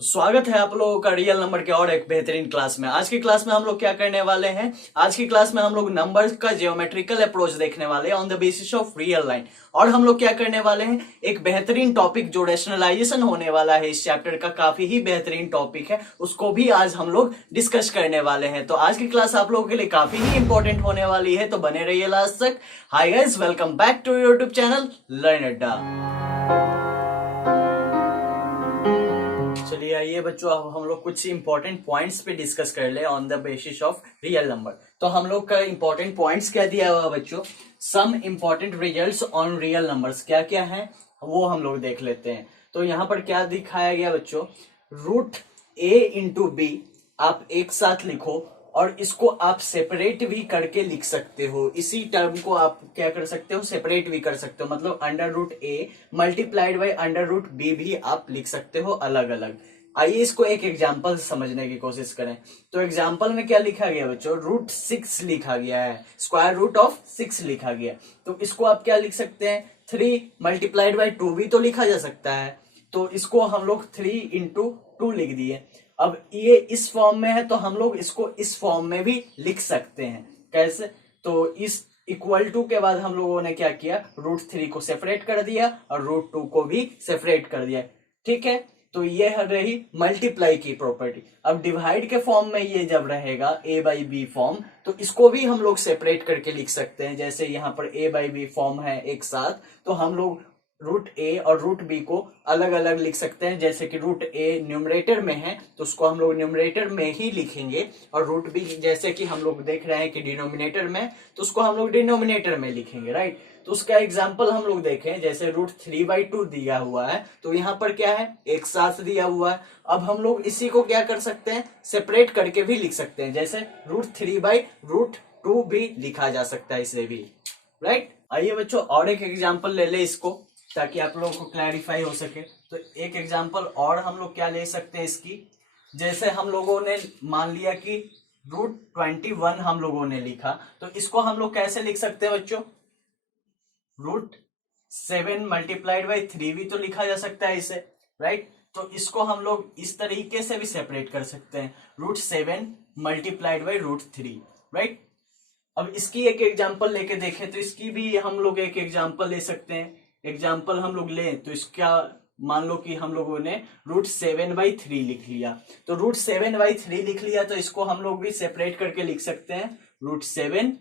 स्वागत है आप लोगों का रियल नंबर के और एक बेहतरीन क्लास में। आज की क्लास में हम लोग क्या करने वाले हैं, आज की क्लास में हम लोग नंबर्स का जियोमेट्रिकल अप्रोच देखने वाले हैं on the basis of real line. और हम लोग क्या करने वाले हैं, एक बेहतरीन टॉपिक जो रैशनलाइजेशन होने वाला है इस चैप्टर का, काफी ही बेहतरीन टॉपिक है, उसको भी आज हम लोग डिस्कस करने वाले हैं। तो आज की क्लास आप लोगों के लिए काफी ही इंपॉर्टेंट होने वाली है, तो बने रहिए लास्ट तक। Hi guys, welcome back to YouTube channel learn Adda. चलिए आइए बच्चों, अब हम लोग कुछ इंपॉर्टेंट पॉइंट्स पे डिस्कस कर ले on the basis of real number. तो हम लोग का इंपॉर्टेंट पॉइंट्स क्या दिया हुआ बच्चों, some important results on real numbers क्या क्या है वो हम लोग देख लेते हैं। तो यहाँ पर क्या दिखाया गया बच्चों, रूट a इंटू बी आप एक साथ लिखो और इसको आप सेपरेट भी करके लिख सकते हो। इसी टर्म को आप क्या कर सकते हो, सेपरेट भी कर सकते हो, मतलब under root A multiplied by under root B भी आप लिख सकते हो अलग अलग। आइए इसको एक एग्जांपल से समझने की कोशिश करें। तो एग्जांपल में क्या लिखा गया बच्चों, रूट 6 लिखा गया है, स्क्वायर रूट ऑफ 6 लिखा गया। तो इसको आप क्या लिख सकते हैं, 3 मल्टीप्लाइड बाई 2 भी तो लिखा जा सकता है। तो इसको हम लोग 3 इंटू 2 लिख दिए। अब ये इस फॉर्म में है तो हम लोग इसको इस फॉर्म में भी लिख सकते हैं। कैसे, तो इस इक्वल टू के बाद हम लोगों ने क्या किया, रूट 3 को सेपरेट कर दिया और रूट 2 को भी सेपरेट कर दिया। ठीक है, तो ये रही मल्टीप्लाई की प्रॉपर्टी। अब डिवाइड के फॉर्म में ये जब रहेगा a बाई बी फॉर्म, तो इसको भी हम लोग सेपरेट करके लिख सकते हैं। जैसे यहाँ पर a बाई बी फॉर्म है एक साथ, तो हम लोग रूट ए और रूट बी को अलग अलग लिख सकते हैं। जैसे कि रूट ए न्यूमरेटर में है तो उसको हम लोग न्यूमरेटर में ही लिखेंगे, और रूट बी जैसे कि हम लोग देख रहे हैं कि डिनोमिनेटर में, तो उसको हम लोग डिनोमिनेटर में लिखेंगे, राइट। तो उसका एग्जाम्पल हम लोग देखें, जैसे रूट 3/2 दिया हुआ है, तो यहाँ पर क्या है, एक साथ दिया हुआ है। अब हम लोग इसी को क्या कर सकते हैं, सेपरेट करके भी लिख सकते हैं। जैसे रूट 3/√2 भी लिखा जा सकता है इसे भी, राइट। आइए बच्चों और एक एग्जाम्पल ले ले इसको, ताकि आप लोगों को क्लैरिफाई हो सके। तो एक एग्जांपल और हम लोग क्या ले सकते हैं इसकी, जैसे हम लोगों ने मान लिया कि रूट 21 हम लोगों ने लिखा, तो इसको हम लोग कैसे लिख सकते हैं बच्चों, रूट 7 मल्टीप्लाइड बाई 3 भी तो लिखा जा सकता है इसे, राइट। तो इसको हम लोग इस तरीके से भी सेपरेट कर सकते हैं, root 7 multiplied by root 3, right. अब इसकी एक एग्जांपल लेके देखें, तो इसकी भी हम लोग एक एग्जांपल ले सकते हैं। एग्जाम्पल हम लोग लें तो इसका मान लो कि हम लोगों ने रूट 7/3 लिख लिया। तो रूट 7/3 लिख लिया, तो इसको हम लोग भी सेपरेट करके लिख सकते हैं, रूट 7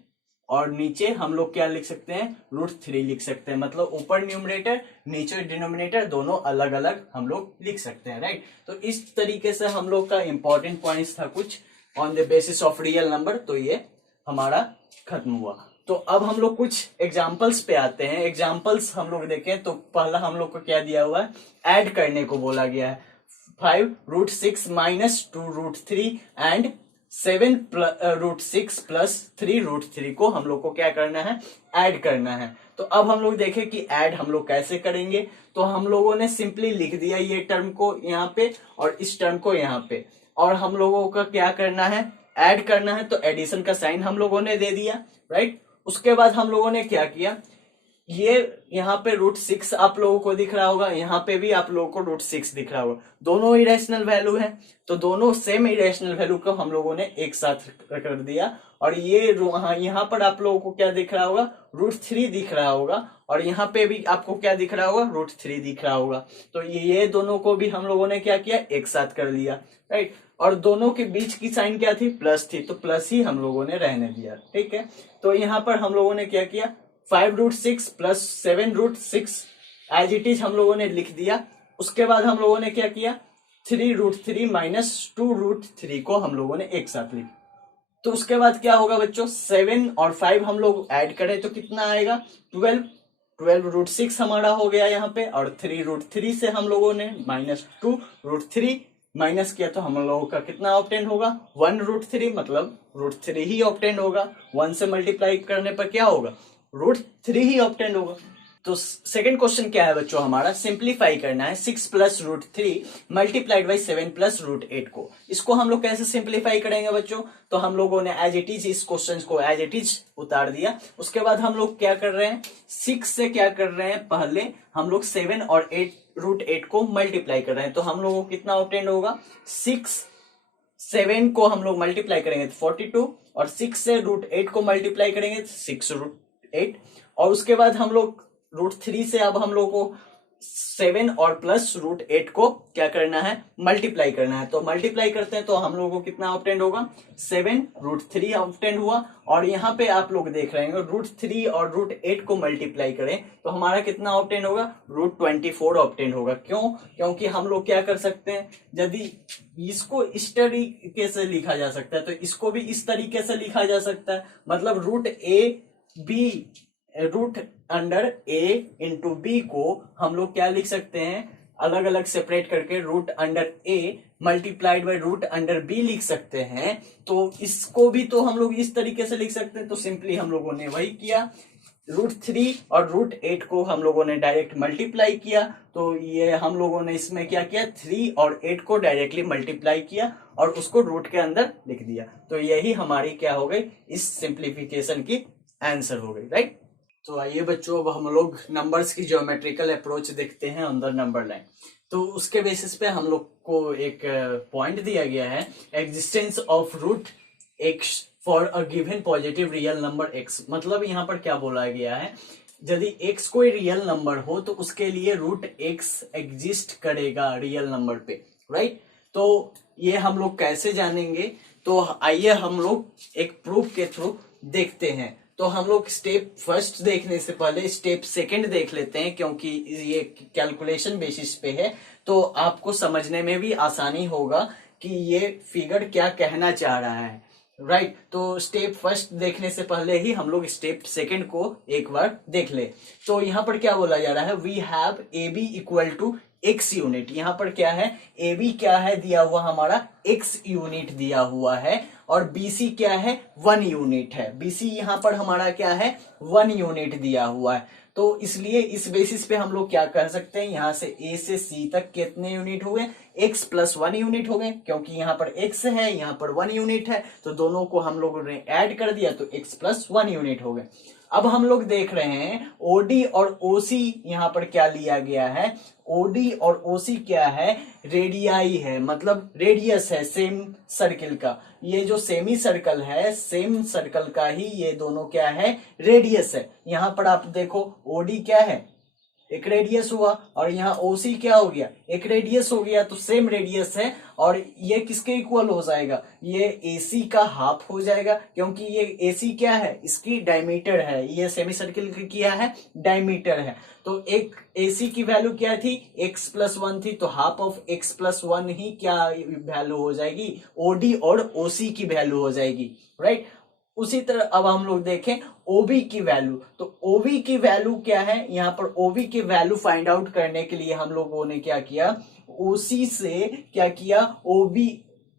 और नीचे हम लोग क्या लिख सकते हैं, रूट 3 लिख सकते हैं। मतलब ऊपर न्यूमरेटर नीचे डिनोमिनेटर दोनों अलग अलग हम लोग लिख सकते हैं, राइट। तो इस तरीके से हम लोग का इंपॉर्टेंट पॉइंट्स था कुछ on the basis of real number. तो ये हमारा खत्म हुआ। तो अब हम लोग कुछ एग्जाम्पल्स पे आते हैं। एग्जाम्पल्स हम लोग देखें तो पहला हम लोग को क्या दिया हुआ है, ऐड करने को बोला गया है। 5√6 माइनस 2√3 एंड 7√6 प्लस 3√3 को हम लोग को क्या करना है, ऐड करना है। तो अब हम लोग देखें कि ऐड हम लोग कैसे करेंगे। तो हम लोगों ने सिंपली लिख दिया ये टर्म को यहाँ पे और इस टर्म को यहाँ पे, और हम लोगों का क्या करना है, ऐड करना है। तो एडिशन का साइन हम लोगों ने दे दिया, राइट। उसके बाद हम लोगों ने क्या किया, ये यहाँ पे रूट 6 आप लोगों को दिख रहा होगा, यहाँ पे भी आप लोगों को रूट 6 दिख रहा होगा, दोनों इरेशनल वैल्यू है। तो दोनों सेम इरेशनल वैल्यू को हम लोगों ने एक साथ कर दिया। और ये यहाँ पर आप लोगों को क्या दिख रहा होगा, रूट 3 दिख रहा होगा, और यहाँ पे भी आपको क्या दिख रहा होगा, रूट 3 दिख रहा होगा। तो ये दोनों को भी हम लोगों ने क्या किया, एक साथ कर लिया, राइट। और दोनों के बीच की साइन क्या थी, प्लस थी, तो प्लस ही हम लोगों ने रहने दिया, ठीक है। तो यहाँ पर हम लोगों ने क्या किया, 5√6 प्लस 7√6 एज इट इज हम लोगों ने लिख दिया। उसके बाद हम लोगों ने क्या किया, 3√3 माइनस 2√3 को हम लोगों ने एक साथ लिखा। तो उसके बाद क्या होगा बच्चों, 7 और 5 हम लोग ऐड करें तो कितना आएगा, 12√6 हमारा हो गया यहाँ पे, और 3√3 से हम लोगों ने माइनस 2√3 माइनस किया, तो हम लोगों का कितना ऑब्टेन होगा, 1√3, मतलब √3 ही ऑब्टेन होगा। 1 से मल्टीप्लाई करने पर क्या होगा, √3 ही ऑब्टेन होगा। तो सेकंड क्वेश्चन क्या है बच्चों, हमारा सिंप्लीफाई करना है 6 प्लस √3 मल्टीप्लाइड बाई 7 प्लस √8 को। इसको हम लोग कैसे सिंप्लीफाई करेंगे बच्चों, तो हम लोगों ने एज इट इज इस क्वेश्चन को एज इट इज उतार दिया। उसके बाद हम लोग क्या कर रहे हैं, 6 से क्या कर रहे हैं, पहले हम लोग 7 और √8 को मल्टीप्लाई कर रहे हैं, तो हम लोगों को कितना ऑब्टेंड होगा, 7 को हम लोग मल्टीप्लाई करेंगे तो 42, और 6 से √8 को मल्टीप्लाई करेंगे तो 6 √8, और उसके बाद हम लोग √3 से अब हम लोग को 7 और प्लस √8 को क्या करना है, मल्टीप्लाई करना है। तो मल्टीप्लाई करते हैं तो हम लोगों को कितना ऑब्टेंड होगा, 7 √3 ऑब्टेंड हुआ। और यहाँ पे आप लोग देख रहे हैं √3 और √8 को मल्टीप्लाई करें तो हमारा कितना ऑब्टेंड होगा, √24 ऑब्टेंड होगा। क्यों, क्योंकि हम लोग क्या कर सकते हैं, यदि इसको इस तरीके से लिखा जा सकता है तो इसको भी इस तरीके से लिखा जा सकता है। मतलब √a/b को हम लोग क्या लिख सकते हैं, अलग अलग सेपरेट करके √a मल्टीप्लाइड बाई √b लिख सकते हैं। तो इसको भी तो हम लोग इस तरीके से लिख सकते हैं। तो सिंपली हम लोगों ने वही किया, √3 और √8 को हम लोगों ने डायरेक्ट मल्टीप्लाई किया। तो ये हम लोगों ने इसमें क्या किया, 3 और 8 को डायरेक्टली मल्टीप्लाई किया और उसको रूट के अंदर लिख दिया। तो यही हमारी क्या हो गई, इस सिंप्लीफिकेशन की आंसर हो गई, राइट। तो आइए बच्चों, अब हम लोग नंबर्स की ज्योमेट्रिकल अप्रोच देखते हैं ऑन द नंबर लाइन। तो उसके बेसिस पे हम लोग को एक पॉइंट दिया गया है, existence of √x for a given positive real number x। मतलब यहाँ पर क्या बोला गया है, यदि x कोई रियल नंबर हो तो उसके लिए √x एग्जिस्ट करेगा रियल नंबर पे, राइट। तो ये हम लोग कैसे जानेंगे, तो आइए हम लोग एक प्रूफ के थ्रू देखते हैं। तो हम लोग स्टेप फर्स्ट देखने से पहले स्टेप सेकंड देख लेते हैं, क्योंकि ये कैलकुलेशन बेसिस पे है तो आपको समझने में भी आसानी होगा कि ये फिगर क्या कहना चाह रहा है, राइट। तो स्टेप फर्स्ट देखने से पहले ही हम लोग स्टेप सेकंड को एक बार देख ले। तो यहाँ पर क्या बोला जा रहा है, we have AB equal to x unit. यहाँ पर क्या है, AB क्या है दिया हुआ हमारा, x यूनिट दिया हुआ है, और BC क्या है, 1 यूनिट है। BC यहाँ पर हमारा क्या है, 1 यूनिट दिया हुआ है। तो इसलिए इस बेसिस पे हम लोग क्या कर सकते हैं, यहाँ से A से C तक कितने यूनिट हुए, x + 1 यूनिट हो गए, क्योंकि यहाँ पर x है, यहाँ पर 1 यूनिट है, तो दोनों को हम लोगों ने ऐड कर दिया तो x + 1 यूनिट हो गए। अब हम लोग देख रहे हैं OD और OC यहाँ पर क्या लिया गया है, OD और OC क्या है, रेडियाई है, मतलब रेडियस है सेम सर्किल का। ये जो सेमी सर्कल है, सेम सर्कल का ही ये दोनों क्या है, रेडियस है। यहाँ पर आप देखो OD क्या है, एक रेडियस हुआ, और यहाँ OC क्या हो गया, एक रेडियस हो गया, तो सेम रेडियस है। और ये किसके इक्वल हो जाएगा, ये AC का हाफ हो जाएगा, क्योंकि ये AC क्या है, इसकी डायमीटर है, ये सेमी सर्किल की क्या है, डायमीटर है। तो एक AC की वैल्यू क्या थी, x + 1 थी, तो हाफ ऑफ x + 1 ही क्या वैल्यू हो जाएगी, OD और OC की वैल्यू हो जाएगी, राइट। उसी तरह अब हम लोग देखें OB की वैल्यू। तो OB की वैल्यू क्या है, यहाँ पर OB की वैल्यू फाइंड आउट करने के लिए हम लोगों ने क्या किया, OC से क्या किया,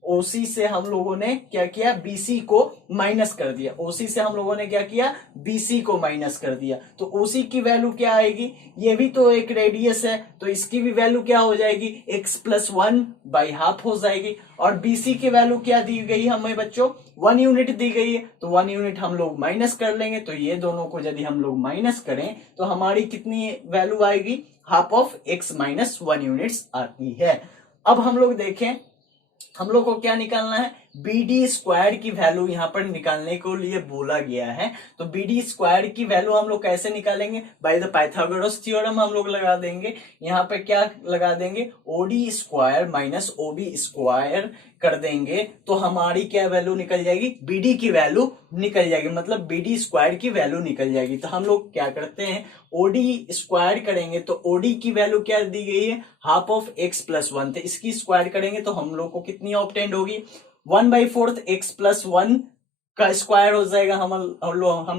OC से हम लोगों ने क्या किया, BC को माइनस कर दिया। OC से हम लोगों ने क्या किया, BC को माइनस कर दिया। तो OC की वैल्यू क्या आएगी, ये भी तो एक रेडियस है, तो इसकी भी वैल्यू क्या हो जाएगी, x + 1 बाई हाफ हो जाएगी। और BC की वैल्यू क्या दी गई हमें बच्चों, 1 यूनिट दी गई है, तो 1 यूनिट हम लोग माइनस कर लेंगे। तो ये दोनों को यदि हम लोग माइनस करें तो हमारी कितनी वैल्यू आएगी, हाफ ऑफ x - 1 यूनिट्स आती है। अब हम लोग देखें, हम लोग को क्या निकालना है, BD² की वैल्यू यहाँ पर निकालने को लिए बोला गया है। तो BD² की वैल्यू हम लोग कैसे निकालेंगे, बाय द पाइथागोरस थ्योरम हम लोग लगा देंगे। यहाँ पे क्या लगा देंगे, OD² - OB² कर देंगे, तो हमारी क्या वैल्यू निकल जाएगी, BD की वैल्यू निकल जाएगी, मतलब BD² की वैल्यू निकल जाएगी। तो हम लोग क्या करते हैं, OD² करेंगे तो OD की वैल्यू क्या दी गई है, हाफ ऑफ x + 1, तो इसकी स्क्वायर करेंगे तो हम लोग को कितनी ऑब्टेंड होगी, 1/4 x + 1 का स्क्वायर हो जाएगा हम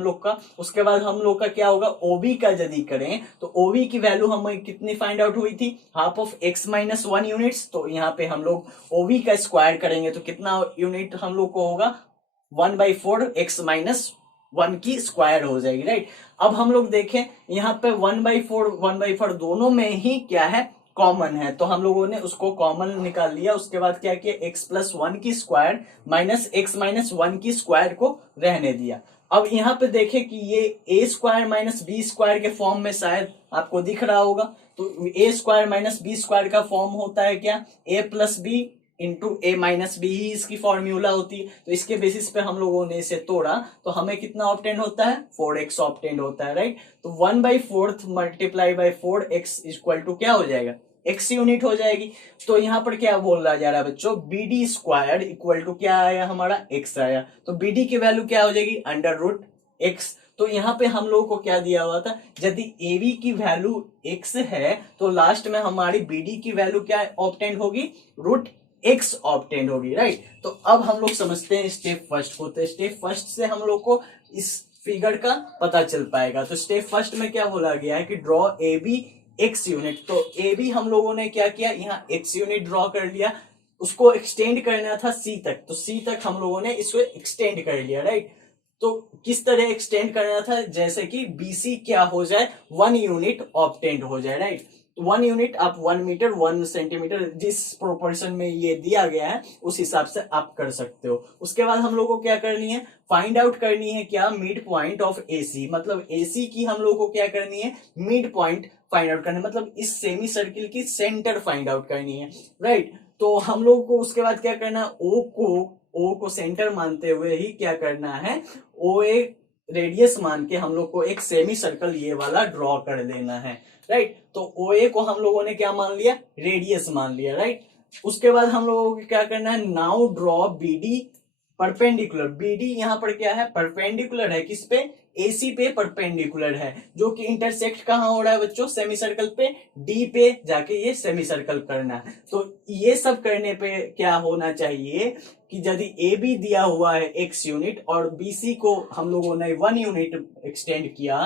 लोग का। उसके बाद हम लोग का क्या होगा, OB का यदि करें तो OB की वैल्यू हमें कितनी फाइंड आउट हुई थी, हाफ ऑफ x - 1 यूनिट्स। तो यहाँ पे हम लोग OB का स्क्वायर करेंगे तो कितना यूनिट हम लोग को होगा, 1/4 x - 1 की स्क्वायर हो जाएगी, राइट। अब हम लोग देखें यहाँ पे 1/4 दोनों में ही क्या है, कॉमन है, तो हम लोगों ने उसको कॉमन निकाल लिया। उसके बाद क्या किया, x प्लस वन की square minus x minus one की स्क्वायर को रहने दिया। अब यहाँ पे देखें कि ये a square minus B square के फॉर्म में शायद आपको दिख रहा होगा। तो a square minus B square का फॉर्म होता है क्या, a plus B into A minus B ही इसकी फॉर्म्यूला होती है। तो इसके बेसिस पे हम लोगों ने इसे तोड़ा तो हमें कितना ऑब्टेन होता है, 4x ऑब्टेन होता है, राइट। तो 1/4 multiply by 4x equal to क्या हो जाएगा, x यूनिट हो जाएगी। तो यहाँ पर क्या बोला जा रहा है बच्चों, B D square equal to क्या आया हमारा, x आया। तो बी डी की वैल्यू क्या हो जाएगी, अंडर रूट x। तो यहाँ पे हम लोगों को क्या दिया हुआ था, यदि ए बी की वैल्यू x है तो लास्ट में हमारी बी डी की वैल्यू क्या ऑब्टेन होगी, रूट x ऑब्टेन होगी, राइट। तो अब हम लोग समझते हैं स्टेप फर्स्ट को। तो स्टेप फर्स्ट से हम लोग को इस फिगर का पता चल पाएगा। तो स्टेप फर्स्ट में क्या बोला गया है कि draw A B x unit. तो ए बी हम लोगों ने क्या किया, यहाँ x यूनिट ड्रॉ कर लिया, उसको एक्सटेंड करना था c तक, तो c तक हम लोगों ने इसको एक्सटेंड कर लिया, राइट। तो किस तरह एक्सटेंड करना था, जैसे कि BC क्या हो जाए, 1 यूनिट ऑब्टेंड हो जाए, राइट। 1 यूनिट आप 1 मीटर 1 सेंटीमीटर जिस प्रोपोर्शन में ये दिया गया है उस हिसाब से आप कर सकते हो। उसके बाद हम लोग को क्या करनी है, फाइंड आउट करनी है क्या, मिड पॉइंट ऑफ AC। मतलब AC की हम लोग को क्या करनी है, मिड पॉइंट फाइंड आउट करना है, मतलब इस सेमी सर्किल की सेंटर फाइंड आउट करनी है, राइट। तो हम लोग को उसके बाद क्या करना है, O को सेंटर मानते हुए ही क्या करना है, OA रेडियस मान के हम लोग को एक सेमी सर्कल ये वाला ड्रॉ कर देना है, राइट। तो OA को हम लोगों ने क्या मान लिया, रेडियस मान लिया, राइट। उसके बाद हम लोगों को क्या करना है, now draw BD perpendicular. BD यहाँ पर क्या है, परपेंडिकुलर है, किस पे, AC पे परपेंडिकुलर है, जो कि इंटरसेक्ट कहाँ हो रहा है बच्चों, सेमी सर्कल पे, D पे जाके ये सेमी सर्कल करना है। तो ये सब करने पे क्या होना चाहिए कि यदि AB दिया हुआ है x यूनिट और BC को हम लोगों ने 1 यूनिट एक्सटेंड किया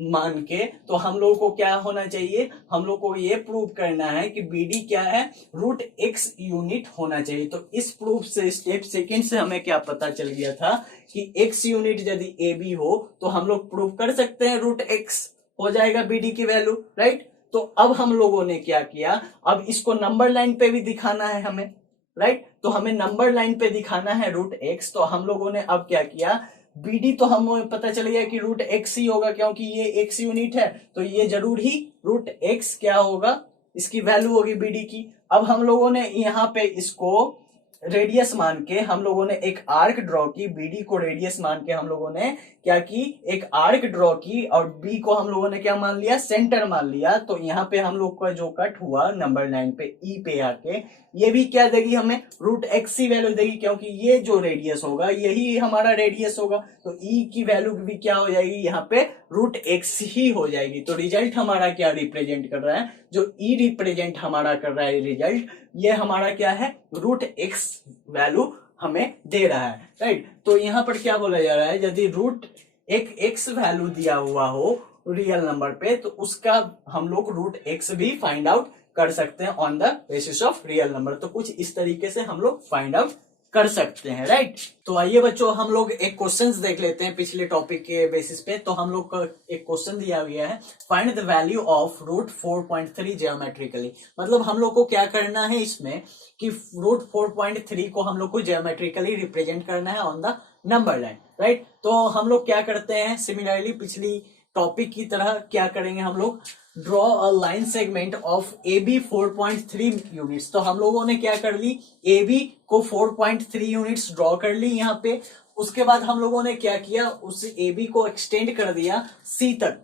मान के, तो हम लोगों को क्या होना चाहिए, हम लोग को ये प्रूव करना है कि BD क्या है, रूट x यूनिट होना चाहिए। तो इस प्रूफ से स्टेप सेकंड से हमें क्या पता चल गया था कि x यूनिट यदि AB हो तो हम लोग प्रूव कर सकते हैं रूट x हो जाएगा BD की वैल्यू, राइट। तो अब हम लोगों ने क्या किया, अब इसको नंबर लाइन पे भी दिखाना है हमें, राइट। तो हमें नंबर लाइन पे दिखाना है रूट x। तो हम लोगों ने अब क्या किया, BD तो हमें पता चल गया कि रूट x ही होगा क्योंकि ये x यूनिट है, तो ये जरूर ही रूट x क्या होगा, इसकी वैल्यू होगी BD की। अब हम लोगों ने यहाँ पे इसको रेडियस मान के हम लोगों ने एक आर्क ड्रॉ की, BD को रेडियस मान के हम लोगों ने क्या की, एक आर्क ड्रॉ की, और B को हम लोगों ने क्या मान लिया, सेंटर मान लिया। तो यहाँ पे हम लोग का जो कट हुआ नंबर लाइन पे E पे आके, ये भी क्या देगी हमें, रूट x ही वैल्यू देगी, क्योंकि ये जो रेडियस होगा यही हमारा रेडियस होगा। तो E की वैल्यू भी क्या हो जाएगी, यहाँ पे रूट x ही हो जाएगी। तो रिजल्ट हमारा क्या रिप्रेजेंट कर रहा है, जो E रिप्रेजेंट हमारा कर रहा है रिजल्ट, ये हमारा क्या है, रूट x वैल्यू हमें दे रहा है, राइट। तो यहाँ पर क्या बोला जा रहा है, यदि रूट एक x वैल्यू दिया हुआ हो रियल नंबर पे तो उसका हम लोग रूट x भी फाइंड आउट कर सकते हैं on the basis of real number. तो कुछ इस तरीके से हम लोग फाइंड आउट कर सकते हैं, राइट। तो आइए बच्चों हम लोग एक क्वेश्चंस देख लेते हैं पिछले टॉपिक के बेसिस पे। तो हम लोग का एक क्वेश्चन दिया गया है, find the value of root 4.3 geometrically. मतलब हम लोग को क्या करना है इसमें कि रूट 4.3 को हम लोग को जियोमेट्रिकली रिप्रेजेंट करना है on the number line, right. तो हम लोग क्या करते हैं, सिमिलरली पिछली टॉपिक की तरह क्या करेंगे हम लोग, draw a line segment of AB 4.3 units. तो हम लोगों ने क्या कर ली, AB को 4.3 यूनिट्स ड्रॉ कर ली यहाँ पे। उसके बाद हम लोगों ने क्या किया, उस AB को एक्सटेंड कर दिया C तक,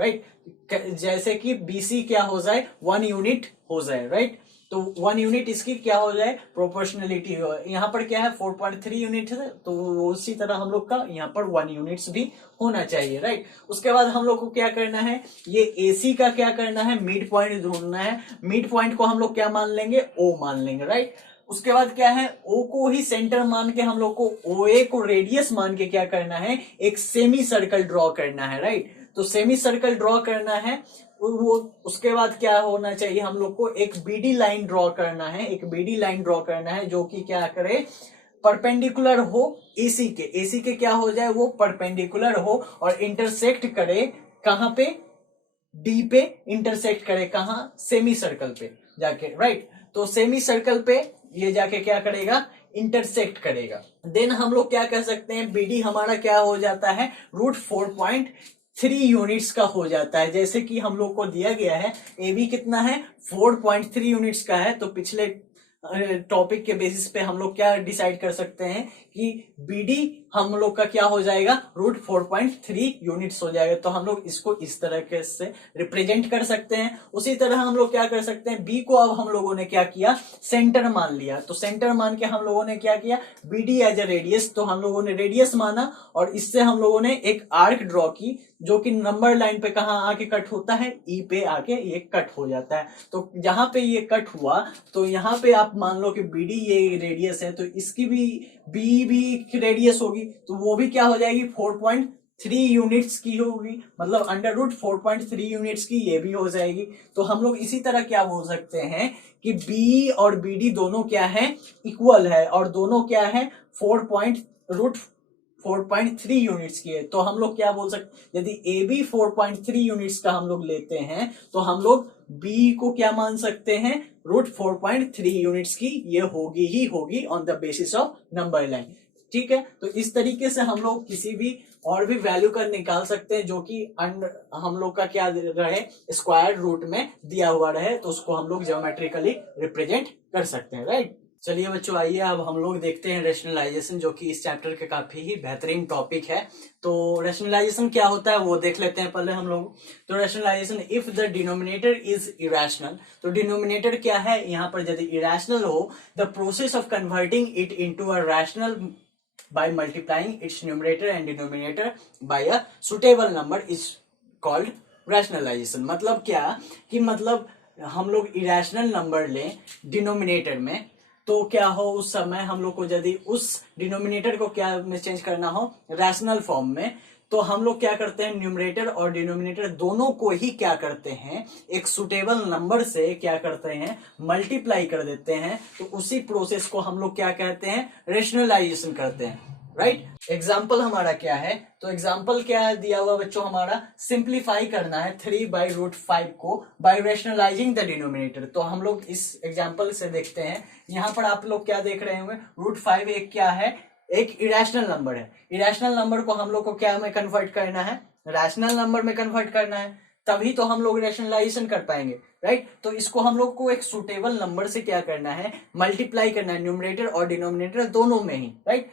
राइट। जैसे कि BC क्या हो जाए, 1 यूनिट हो जाए, राइट। तो 1 यूनिट इसकी क्या हो जाए, प्रोपोर्शनलिटी हो। यहाँ पर क्या है 4.3 यूनिट है, तो उसी तरह हम लोग का यहाँ पर 1 यूनिट्स भी होना चाहिए, राइट। उसके बाद हम लोग को क्या करना है, ये AC का क्या करना है, मिड पॉइंट ढूंढना है। मिड पॉइंट को हम लोग क्या मान लेंगे, O मान लेंगे, राइट। उसके बाद क्या है, O को ही सेंटर मान के हम लोग को OA को रेडियस मान के क्या करना है, एक सेमी सर्कल ड्रॉ करना है, राइट। तो सेमी सर्कल ड्रॉ करना है वो। उसके बाद क्या होना चाहिए, हम लोग को एक BD लाइन ड्रॉ करना है, एक BD लाइन ड्रॉ करना है जो कि क्या करे, परपेंडिकुलर हो AC के क्या हो जाए, वो परपेंडिकुलर हो और इंटरसेक्ट करे कहां पे, डी पे इंटरसेक्ट करे, कहां, सेमी सर्कल पे जाके, राइट। तो सेमी सर्कल पे ये जाके क्या करेगा, इंटरसेक्ट करेगा। देन हम लोग क्या कह सकते हैं, बीडी हमारा क्या हो जाता है, √4.3 यूनिट्स का हो जाता है। जैसे कि हम लोग को दिया गया है ए बी कितना है, 4.3 यूनिट्स का है। तो पिछले टॉपिक के बेसिस पे हम लोग क्या डिसाइड कर सकते हैं कि बीडी हम लोग का क्या हो जाएगा, √4.3 यूनिट्स हो जाएगा। तो हम लोग इसको इस तरह से रिप्रेजेंट कर सकते हैं। उसी तरह हम लोग क्या कर सकते हैं, बी को अब हम लोगों ने क्या किया, सेंटर मान लिया। तो सेंटर मान के हम लोगों ने क्या किया, बीडी एज ए रेडियस, तो हम लोगों ने रेडियस माना और इससे हम लोगों ने एक आर्क ड्रॉ की जो कि नंबर लाइन पे कहां आके कट होता है, ई पे आके ये कट हो जाता है। तो जहां पे ये कट हुआ तो यहाँ पे आप मान लो कि बीडी ये रेडियस है, तो इसकी भी बी भी रेडियस होगी, तो वो भी क्या हो जाएगी, 4.3 यूनिट्स की होगी, मतलब √4.3 यूनिट्स की ये भी हो जाएगी। तो हम लोग इसी तरह क्या बोल सकते हैं कि बी और बीडी दोनों क्या है, इक्वल है, और दोनों क्या है, 4.3 यूनिट्स की है। तो हम लोग क्या बोल सकते, यदि ए बी 4.3 यूनिट्स का हम लोग लेते हैं तो हम लोग बी को क्या मान सकते हैं, √4.3 यूनिट्स की ये होगी ही होगी on the basis of number line. ठीक है, तो इस तरीके से हम लोग किसी भी और भी वैल्यू का निकाल सकते हैं जो कि हम लोग का क्या रहे, स्क्वायर रूट में दिया हुआ रहे, तो उसको हम लोग ज्योमेट्रिकली रिप्रेजेंट कर सकते हैं, राइट। चलिए बच्चों, आइए अब हम लोग देखते हैं रेशनलाइजेशन, जो कि इस चैप्टर के काफी ही बेहतरीन टॉपिक है। तो रेशनलाइजेशन क्या होता है वो देख लेते हैं पहले हम लोग। तो rationalization, if the denominator is irrational, तो डिनोमिनेटर क्या है यहाँ पर, यदि इरेशनल हो, the process of converting it into a rational by multiplying its numerator and denominator by a suitable number is called rationalization। मतलब क्या कि मतलब हम लोग इरेशनल नंबर लें डिनोमिनेटर में, तो क्या हो उस समय हम लोग को यदि उस डिनोमिनेटर को क्या में चेंज करना हो, रैशनल फॉर्म में, तो हम लोग क्या करते हैं, न्यूमरेटर और डिनोमिनेटर दोनों को ही क्या करते हैं, एक सुटेबल नंबर से क्या करते हैं, मल्टीप्लाई कर देते हैं। तो उसी प्रोसेस को हम लोग क्या कहते हैं, रेशनलाइजेशन करते हैं, राइट। एग्जाम्पल हमारा क्या है, तो एग्जाम्पल क्या है दिया हुआ बच्चों, हमारा सिंप्लीफाई करना है 3/√5 को बाय रेशनलाइजिंग द डिनोमिनेटर। तो हम लोग इस एग्जाम्पल से देखते हैं, यहाँ पर आप लोग क्या देख रहे होंगे, √5 एक क्या है, एक इरेशनल नंबर है। इरेशनल नंबर को हम लोग को क्या में कन्वर्ट करना है, रैशनल नंबर में कन्वर्ट करना है, तभी तो हम लोग रेशनलाइजेशन कर पाएंगे, राइट। तो इसको हम लोग को एक सुटेबल नंबर से क्या करना है, मल्टीप्लाई करना है, न्यूमरेटर और डिनोमिनेटर दोनों में ही, राइट।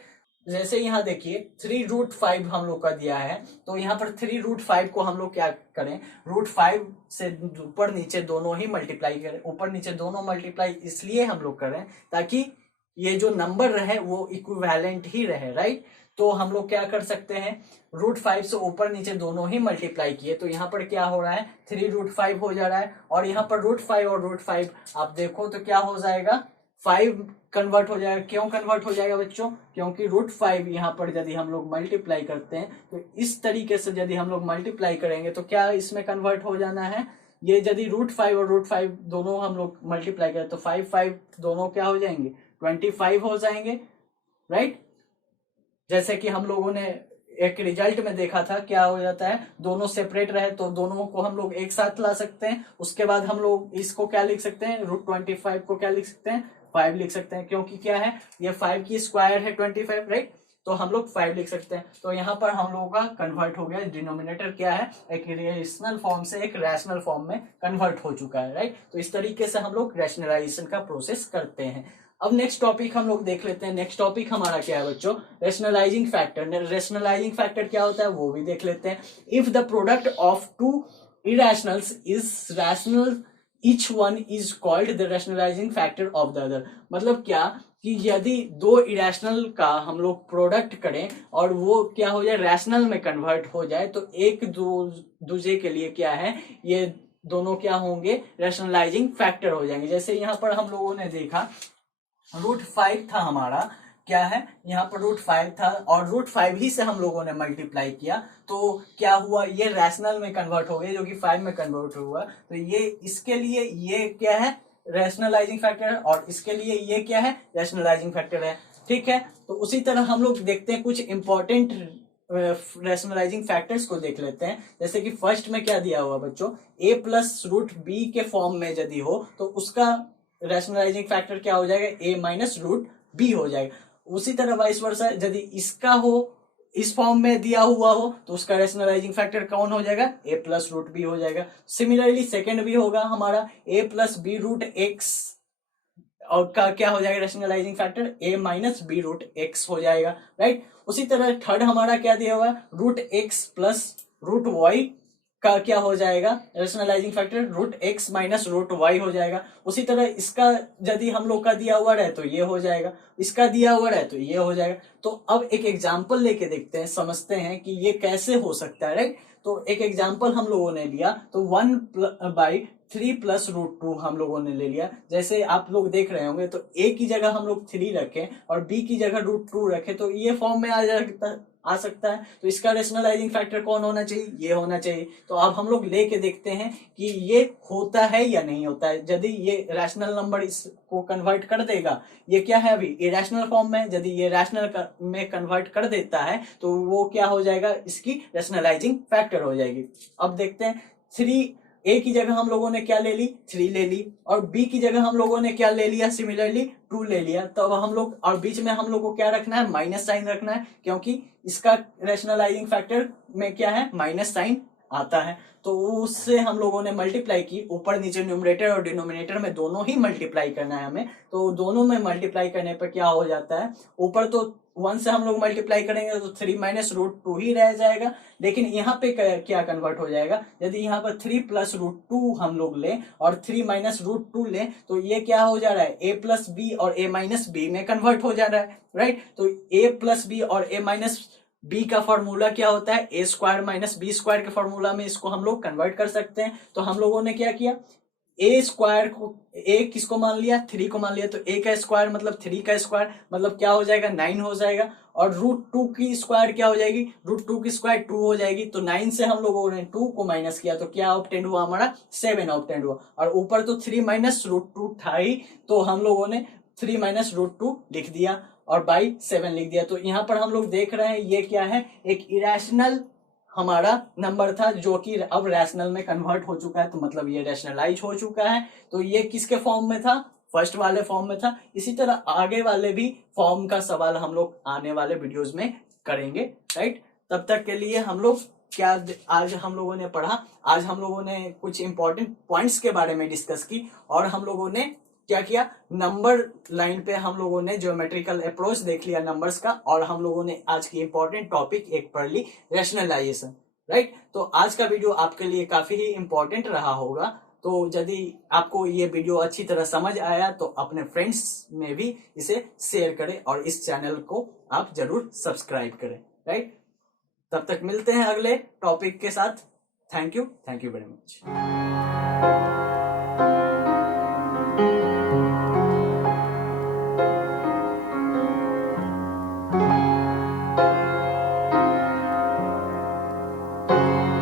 जैसे यहाँ देखिए 3√5 हम लोग का दिया है, तो यहाँ पर 3√5 को हम लोग क्या करें, √5 से ऊपर नीचे दोनों ही मल्टीप्लाई करें। ऊपर नीचे दोनों मल्टीप्लाई इसलिए हम लोग करें ताकि ये जो नंबर रहे वो इक्विवेलेंट ही रहे, राइट। तो हम लोग क्या कर सकते हैं, √5 से ऊपर नीचे दोनों ही मल्टीप्लाई किए, तो यहाँ पर क्या हो रहा है, 3√5 हो जा रहा है, और यहाँ पर √5 और √5 आप देखो तो क्या हो जाएगा, 5 कन्वर्ट हो जाएगा। क्यों कन्वर्ट हो जाएगा बच्चों, क्योंकि √5 यहाँ पर यदि हम लोग मल्टीप्लाई करते हैं तो इस तरीके से यदि हम लोग मल्टीप्लाई करेंगे तो क्या इसमें कन्वर्ट हो जाना है, ये यदि √5 और √5 दोनों हम लोग मल्टीप्लाई करें तो 5 दोनों क्या हो जाएंगे, 25 हो जाएंगे, राइट। जैसे कि हम लोगों ने एक रिजल्ट में देखा था, क्या हो जाता है, दोनों सेपरेट रहे तो दोनों को हम लोग एक साथ ला सकते हैं। उसके बाद हम लोग इसको क्या लिख सकते हैं, √25 को क्या लिख सकते हैं, 5 लिख सकते हैं, क्योंकि क्या है, ये 5 की स्क्वायर है 25, राइट। तो हम लोग 5 लिख सकते हैं। तो यहाँ पर हम लोगों का कन्वर्ट हो गया, डिनोमिनेटर क्या है, एक रेशनल फॉर्म से एक रैशनल फॉर्म में कन्वर्ट हो चुका है, राइट। तो इस तरीके से हम लोग रैशनलाइजेशन का प्रोसेस करते हैं। अब नेक्स्ट टॉपिक हम लोग देख लेते हैं। नेक्स्ट टॉपिक हमारा क्या है बच्चों, रेशनलाइजिंग फैक्टर। रेशनलाइजिंग फैक्टर क्या होता है वो भी देख लेते हैं। If the product of two irrationals is rational, each one is called the rationalising factor of the other. मतलब क्या कि यदि दो इरेशनल का हम लोग प्रोडक्ट करें और वो क्या हो जाए, रैशनल में कन्वर्ट हो जाए, तो एक दूसरे के लिए क्या है, ये दोनों क्या होंगे, रेशनलाइजिंग फैक्टर हो जाएंगे। जैसे यहाँ पर हम लोगों ने देखा √5 था हमारा, क्या है यहाँ पर √5 था और √5 ही से हम लोगों ने मल्टीप्लाई किया, तो क्या हुआ, ये रैशनल में कन्वर्ट हो गया जो कि 5 में कन्वर्ट हुआ। तो ये इसके लिए ये क्या है, रैशनलाइजिंग फैक्टर है, और इसके लिए ये क्या है, रैशनलाइजिंग फैक्टर है, ठीक है। तो उसी तरह हम लोग देखते हैं कुछ इंपॉर्टेंट रैशनलाइजिंग फैक्टर्स को देख लेते हैं। जैसे कि फर्स्ट में क्या दिया हुआ बच्चों, a प्लस रूट बी के फॉर्म में यदि हो तो उसका रैशनलाइजिंग फैक्टर क्या हो जाएगा, a माइनस रूट बी हो जाएगा। उसी तरह वाइस वर्सा यदि इसका हो, इस फॉर्म में दिया हुआ हो तो उसका रैशनलाइजिंग फैक्टर कौन हो जाएगा, a प्लस रूट बी हो जाएगा। सिमिलरली सेकेंड भी होगा हमारा a plus B root X, और का क्या हो जाएगा rationalizing factor, a minus B root X हो जाएगा, राइट। उसी तरह थर्ड हमारा क्या दिया हुआ है, root X plus root Y का क्या हो जाएगा rationalizing factor, root X minus root Y हो जाएगा। उसी तरह इसका यदि हम लोग का दिया हुआ रहे तो ये हो जाएगा, इसका दिया हुआ रहे तो ये हो जाएगा। तो अब एक एग्जाम्पल लेके देखते हैं, समझते हैं कि ये कैसे हो सकता है, राइट। तो एक एग्जाम्पल हम लोगों ने लिया तो 1/3 प्लस रूट 2 हम लोगों ने ले लिया। जैसे आप लोग देख रहे होंगे तो a की जगह हम लोग 3 रखें और b की जगह रूट 2 रखें तो ये फॉर्म में आ सकता है। तो इसका रेशनलाइजिंग फैक्टर कौन होना चाहिए, ये होना चाहिए। तो अब हम लोग लेके देखते हैं कि ये होता है या नहीं होता है। यदि ये रैशनल नंबर इसको कन्वर्ट कर देगा, ये क्या है अभी इरेशनल फॉर्म में, यदि ये रैशनल में कन्वर्ट कर देता है तो वो क्या हो जाएगा, इसकी रैशनलाइजिंग फैक्टर हो जाएगी। अब देखते हैं, 3 a की जगह हम लोगों ने क्या ले ली, 3 ले ली, और b की जगह हम लोगों ने क्या ले लिया, सिमिलरली 2 ले लिया। तो अब हम लोग, और बीच में हम लोग को क्या रखना है, माइनस साइन रखना है, क्योंकि इसका रैशनलाइजिंग फैक्टर में क्या है, माइनस साइन आता है। तो उससे हम लोगों ने मल्टीप्लाई की, ऊपर नीचे न्यूमरेटर और डिनोमिनेटर में दोनों ही मल्टीप्लाई करना है हमें। तो दोनों में मल्टीप्लाई करने पर क्या हो जाता है, ऊपर तो 1 से हम लोग मल्टीप्लाई करेंगे तो 3 माइनस रूट 2 ही रह जाएगा, लेकिन यहाँ पे क्या कन्वर्ट हो जाएगा, यदि यहाँ पर 3 प्लस रूट 2 हम लोग लें और 3 माइनस रूट 2 लें तो ये क्या हो जा रहा है, a प्लस बी और a माइनस बी में कन्वर्ट हो जा रहा है, राइट। तो a प्लस बी और a माइनस बी का फॉर्मूला क्या होता है, ए स्क्वायर माइनस बी स्क्वायर के फॉर्मूला में इसको हम लोग कन्वर्ट कर सकते हैं। तो हम लोगों ने क्या किया, ए स्क्वायर को, ए किसको मान लिया, 3 को मान लिया, तो ए का स्क्वायर मतलब 3 का स्क्वायर मतलब क्या हो जाएगा, 9 हो जाएगा। और रूट 2 की स्क्वायर क्या हो जाएगी, रूट 2 की स्क्वायर 2 हो जाएगी। तो 9 से हम लोगों ने 2 को माइनस किया तो क्या ऑब्टेंड हुआ हमारा, 7 ऑब्टेंड हुआ। और ऊपर तो 3 माइनस रूट 2 था ही, तो हम लोगों ने 3 माइनस रूट 2 लिख दिया और बाई 7 लिख दिया। तो यहाँ पर हम लोग देख रहे हैं ये क्या है, एक इरेशनल हमारा नंबर था जो कि अब रैशनल में कन्वर्ट हो चुका है, तो मतलब ये रैशनलाइज हो चुका है। तो ये किसके फॉर्म में था, फर्स्ट वाले फॉर्म में था। इसी तरह आगे वाले भी फॉर्म का सवाल हम लोग आने वाले वीडियोस में करेंगे, राइट। तब तक के लिए हम लोग क्या आज हम लोगों ने पढ़ा, आज हम लोगों ने कुछ इंपॉर्टेंट पॉइंट्स के बारे में डिस्कस की, और हम लोगों ने क्या किया, नंबर लाइन पे हम लोगों ने ज्योमेट्रिकल अप्रोच देख लिया नंबर्स का, और हम लोगों ने आज की इंपॉर्टेंट टॉपिक एक पढ़ ली, रैशनलाइजेशन, राइट। तो आज का वीडियो आपके लिए काफी ही इंपॉर्टेंट रहा होगा। तो यदि आपको ये वीडियो अच्छी तरह समझ आया तो अपने फ्रेंड्स में भी इसे शेयर करें और इस चैनल को आप जरूर सब्सक्राइब करें, राइट। तब तक मिलते हैं अगले टॉपिक के साथ। Thank you very much.